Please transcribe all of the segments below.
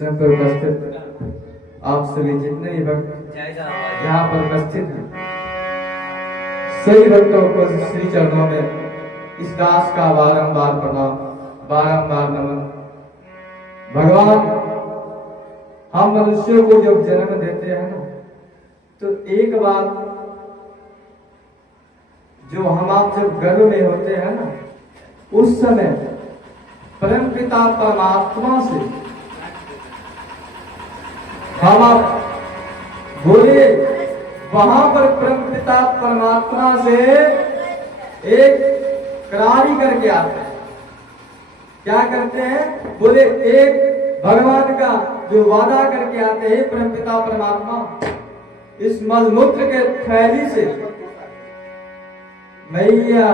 स्वयं पर उपस्थित आप सभी जितने भी भक्त यहाँ पर उपस्थित हैं, सभी भक्तों को श्री चरणों में इस दास का बारंबार प्रणाम, बारंबार नमन। भगवान हम मनुष्यों को जब जन्म देते हैं ना, तो एक बार जो हम आप जब गर्भ में होते हैं ना, उस समय परम पिता परमात्मा से हम आप बोले, वहां पर परम पिता परमात्मा से एक करारी करके आते हैं। क्या करते हैं? बोले एक भगवान का जो वादा करके आते हैं, परम पिता परमात्मा इस मलमूत्र के थैली से मैया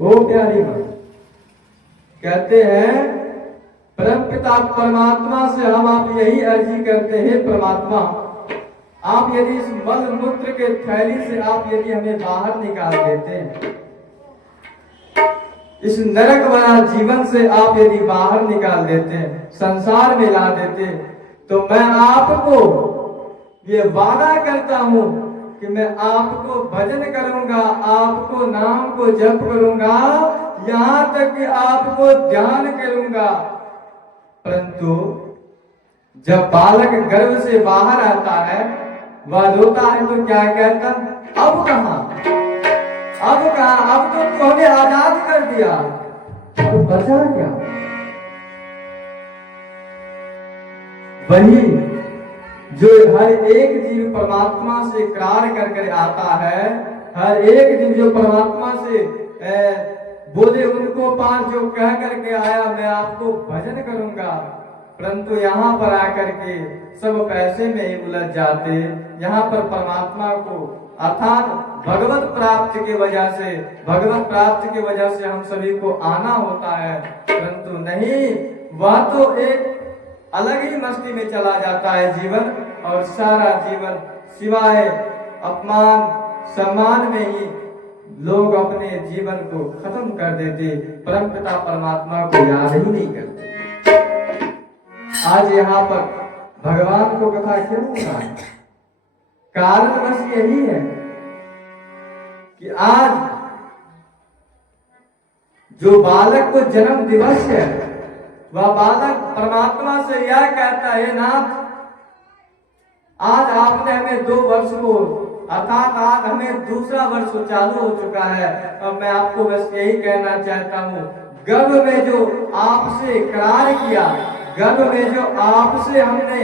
वो प्यारी मां कहते हैं, परम पिता परमात्मा से हम आप यही अर्जी करते हैं, परमात्मा आप यदि इस मल मूत्र के थैली से आप यदि हमें बाहर निकाल देते हैं, इस नरक वाला जीवन से आप यदि बाहर निकाल देते हैं, संसार में ला देते, तो मैं आपको ये वादा करता हूं कि मैं आपको भजन करूंगा, आपको नाम को जप करूंगा, यहां तक कि आपको ध्यान करूंगा। परंतु जब बालक गर्भ से बाहर आता है, वह रोता है तो क्या कहता? अब कहां, अब कहां, अब तो तू हमें आजाद कर दिया, अब बचा क्या? वही जो हर एक जीव परमात्मा से करार कर आता है, हर एक जीव जो परमात्मा से बोले उनको पास जो कह करके आया, मैं आपको भजन करूंगा, परंतु यहाँ पर आकर के सब पैसे में ही उलझ जाते। यहाँ पर परमात्मा को अर्थात भगवत प्राप्ति के वजह से, भगवत प्राप्ति के वजह से हम सभी को आना होता है, परंतु नहीं, वह तो एक अलग ही मस्ती में चला जाता है जीवन, और सारा जीवन सिवाय अपमान सम्मान में ही लोग अपने जीवन को खत्म कर देते, परम पिता परमात्मा को याद ही नहीं करते। आज यहाँ पर भगवान को कथा क्यों होना है? कारण बस यही है कि आज जो बालक को जन्म दिवस है, वह बालक परमात्मा से यह कहता है, नाथ आज आपने हमें 2 वर्ष को, अर्थात आज हमें दूसरा वर्ष चालू हो चुका है, अब मैं आपको बस यही कहना चाहता हूँ, गर्भ में जो आपसे करार किया, गर्भ में जो आपसे हमने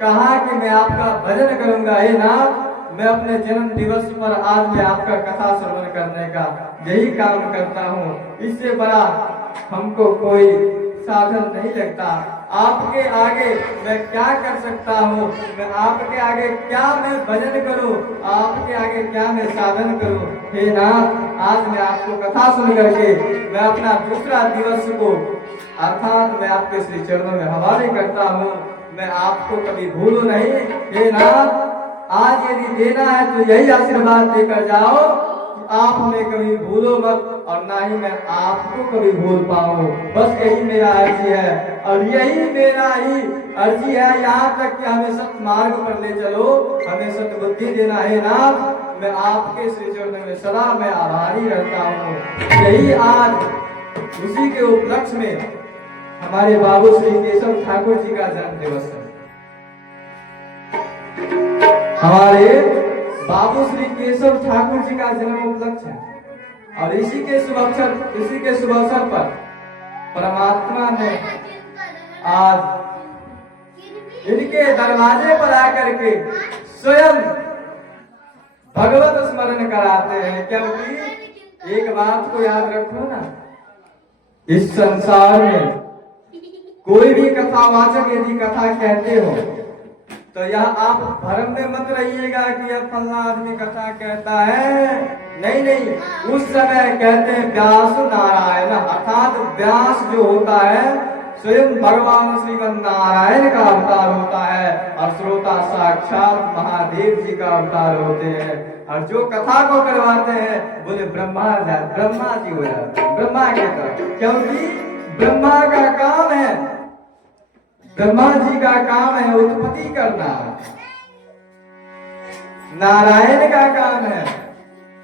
कहा कि मैं आपका भजन करूंगा, हे नाथ मैं अपने जन्म दिवस पर आज मैं आपका कथा श्रवण करने का यही काम करता हूँ, इससे बड़ा हमको कोई साधन नहीं लगता। आपके आगे मैं क्या कर सकता हूँ, मैं आपके आगे क्या मैं भजन करूँ, आपके आगे क्या मैं साधन करूँ? हे नाथ आज मैं आपको कथा सुन करके मैं अपना दूसरा दिवस को अर्थात मैं आपके श्री चरणों में हवाले करता हूँ, मैं आपको कभी भूलूं नहीं। हे नाथ आज यदि देना है तो यही आशीर्वाद देकर जाओ, आप हमें कभी भूलो मत, और ना ही मैं आपको कभी भूल पाऊं, बस यही मेरा अर्जी है, और यही मेरा ही अर्जी है, यहाँ तक कि हमें सत्य मार्ग पर ले चलो, हमें सत्य बुद्धि देना है नाथ। मैं आपके श्री चरणों में सदा मैं आभारी रहता हूँ। यही आज उसी के उपलक्ष्य में हमारे बाबू श्री केशव ठाकुर जी का जन्म दिवस है। हमारे बाबू श्री केशव ठाकुर जी का जन्म उपलक्ष्य है, और इसी के शुभ अवसर पर परमात्मा ने आज इनके दरवाजे पर आकर के स्वयं भगवत स्मरण कराते हैं, क्योंकि एक बात को याद रखो ना, इस संसार में कोई भी कथावाचक यदि कथा कहते हो तो यहाँ आप भ्रम में मत रहिएगा कि यह फलना आदमी कथा कहता है, नहीं नहीं, उस समय कहते हैं व्यास नारायण, अर्थात व्यास जो होता है स्वयं भगवान श्रीमन नारायण का अवतार होता है, और श्रोता साक्षात महादेव जी का अवतार होते हैं, और जो कथा को करवाते हैं बोले ब्रह्मा जी हो जाते, ब्रह्मा के तरफ, क्योंकि ब्रह्मा का काम है ब्रह्मा जी का काम है उत्पत्ति करना, नारायण का काम है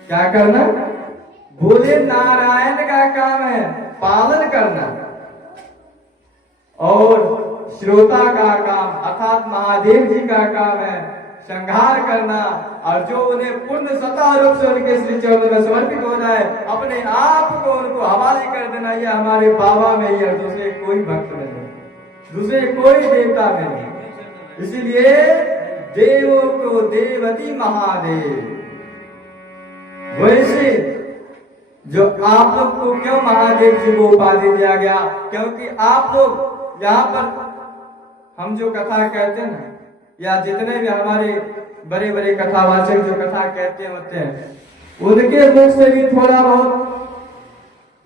क्या करना? बोले नारायण का काम है पालन करना, और श्रोता का काम अर्थात महादेव जी का काम है संहार करना, और जो उन्हें पूर्ण सता रूप से उनके श्री चरणों में समर्पित हो जाए अपने आप को उनको हवाले कर देना। यह हमारे बाबा में ही है, दूसरे कोई भक्त नहीं, दूसरे कोई देवता नहीं। इसीलिए देवों को देवती महादेव। वैसे जो आप लोग को क्यों महादेव जी को उपाधि दिया गया? क्योंकि आप लोग यहाँ पर हम जो कथा कहते हैं ना, या जितने भी हमारे बड़े बड़े कथावाचक जो कथा कहते होते हैं, उनके मुख से भी थोड़ा बहुत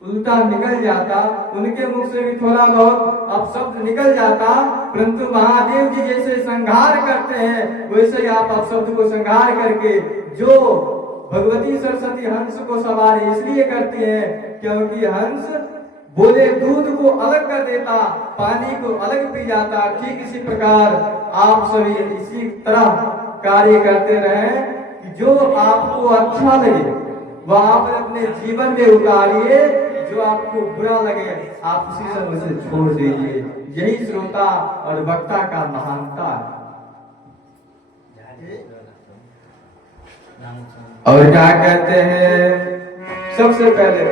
उल्टा निकल जाता, उनके मुख से भी थोड़ा बहुत अपशब्द निकल जाता, परंतु महादेव जी जैसे संहार करते हैं वैसे ही आप अपशब्द को संहार करके जो भगवती सरस्वती हंस को सवारी इसलिए करती है क्योंकि हंस बोले दूध को अलग कर देता, पानी को अलग पी जाता। ठीक इसी प्रकार आप सभी इसी तरह कार्य करते रहे कि जो आपको अच्छा लगे वह आप अपने जीवन में उतारिए, जो आपको बुरा लगे आप उसी समय से छोड़ दीजिए। यही श्रोता और वक्ता का महानता है। और क्या कहते हैं? सबसे पहले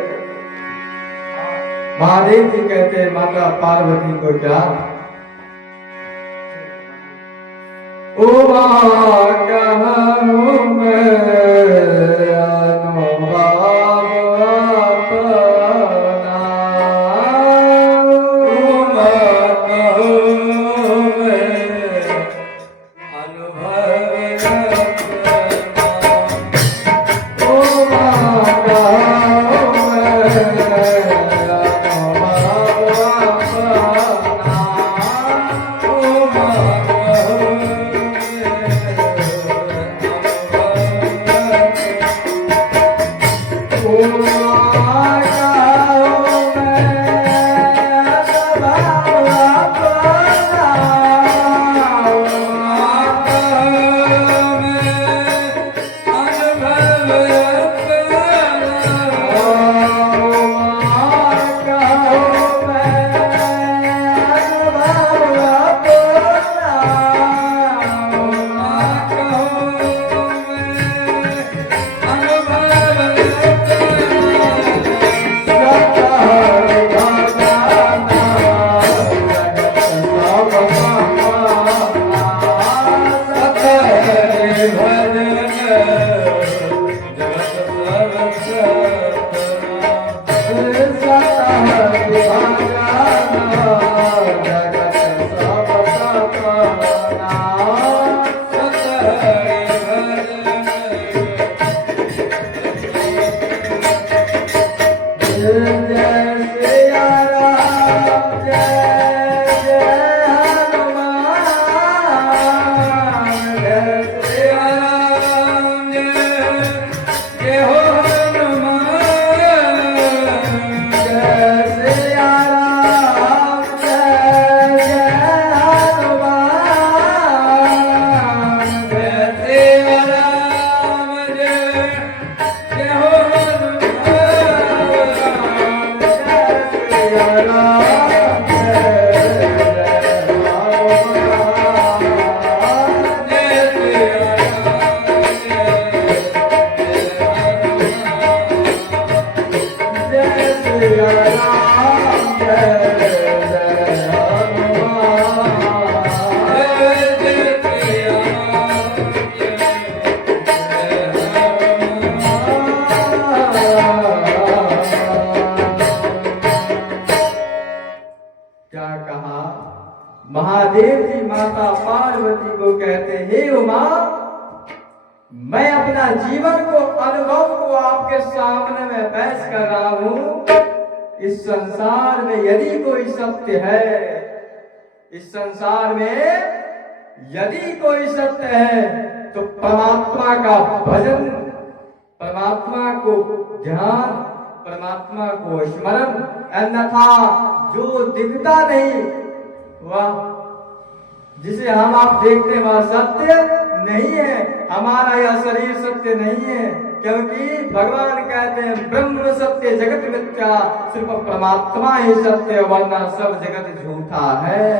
महादेव जी कहते हैं माता पार्वती को क्या? ओ कहूं मैं अनुभाव अपना, महादेव जी माता पार्वती को कहते हे उमा, मैं अपना जीवन को अनुभव को आपके सामने में पेश कर रहा हूं। इस संसार में यदि कोई सत्य है, इस संसार में यदि कोई सत्य है तो परमात्मा का भजन, परमात्मा को ध्यान, परमात्मा को स्मरण, अन्यथा जो दिखता नहीं वह जिसे हम आप देखते हैं वह सत्य नहीं है, हमारा यह शरीर सत्य नहीं है, क्योंकि भगवान कहते हैं ब्रह्म सत्य जगत मिथ्या, सिर्फ परमात्मा ही सत्य, वरना सब जगत झूठा है।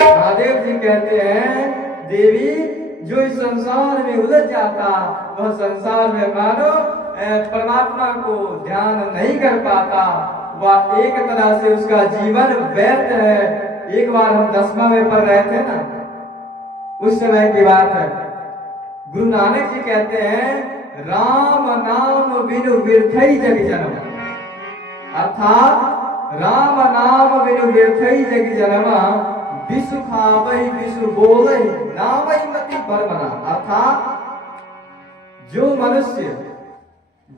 महादेव जी कहते हैं देवी जो इस संसार में उलझ जाता वह संसार में मानो परमात्मा को ध्यान नहीं कर पाता, वह एक तरह से उसका जीवन व्यर्थ है। एक बार हम 10वां में पढ़ रहे थे ना, उस समय की बात है। गुरु नानक जी कहते हैं राम नाम बिनु व्यर्थई जग जन्म, अर्थात राम नाम बिनु व्यर्थई जग जन्म, विषु खावई विषु बोलई नामई मति बरमना। अर्थात जो मनुष्य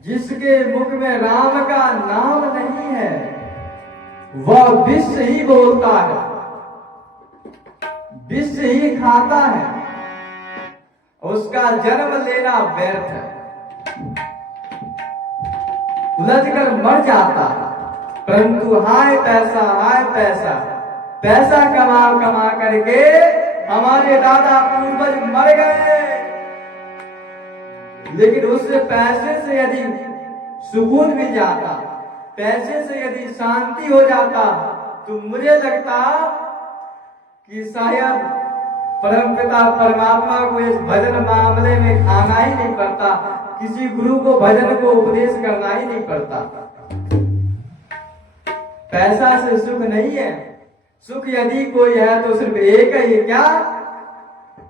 जिसके मुख में राम का नाम नहीं है वह विष ही बोलता है, विष ही खाता है, उसका जन्म लेना व्यर्थ है, उलझ कर मर जाता। परंतु हाय पैसा पैसा कमा कमा करके हमारे दादा पूर्वज मर गए, लेकिन उससे पैसे से यदि सुकून मिल जाता, पैसे से यदि शांति हो जाता, तो मुझे लगता कि शायद परमपिता परमात्मा को इस भजन मामले में आना ही नहीं पड़ता, किसी गुरु को भजन को उपदेश करना ही नहीं पड़ता। पैसा से सुख नहीं है, सुख यदि कोई है तो सिर्फ एक ही, क्या?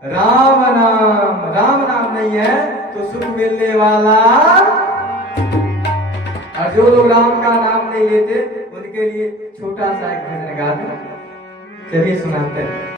राम नाम। राम नाम नहीं है तो सुख मिलने वाला, और जो लोग राम का नाम नहीं लेते उनके लिए छोटा सा एक भजन गा दो, चलिए सुनाते हैं।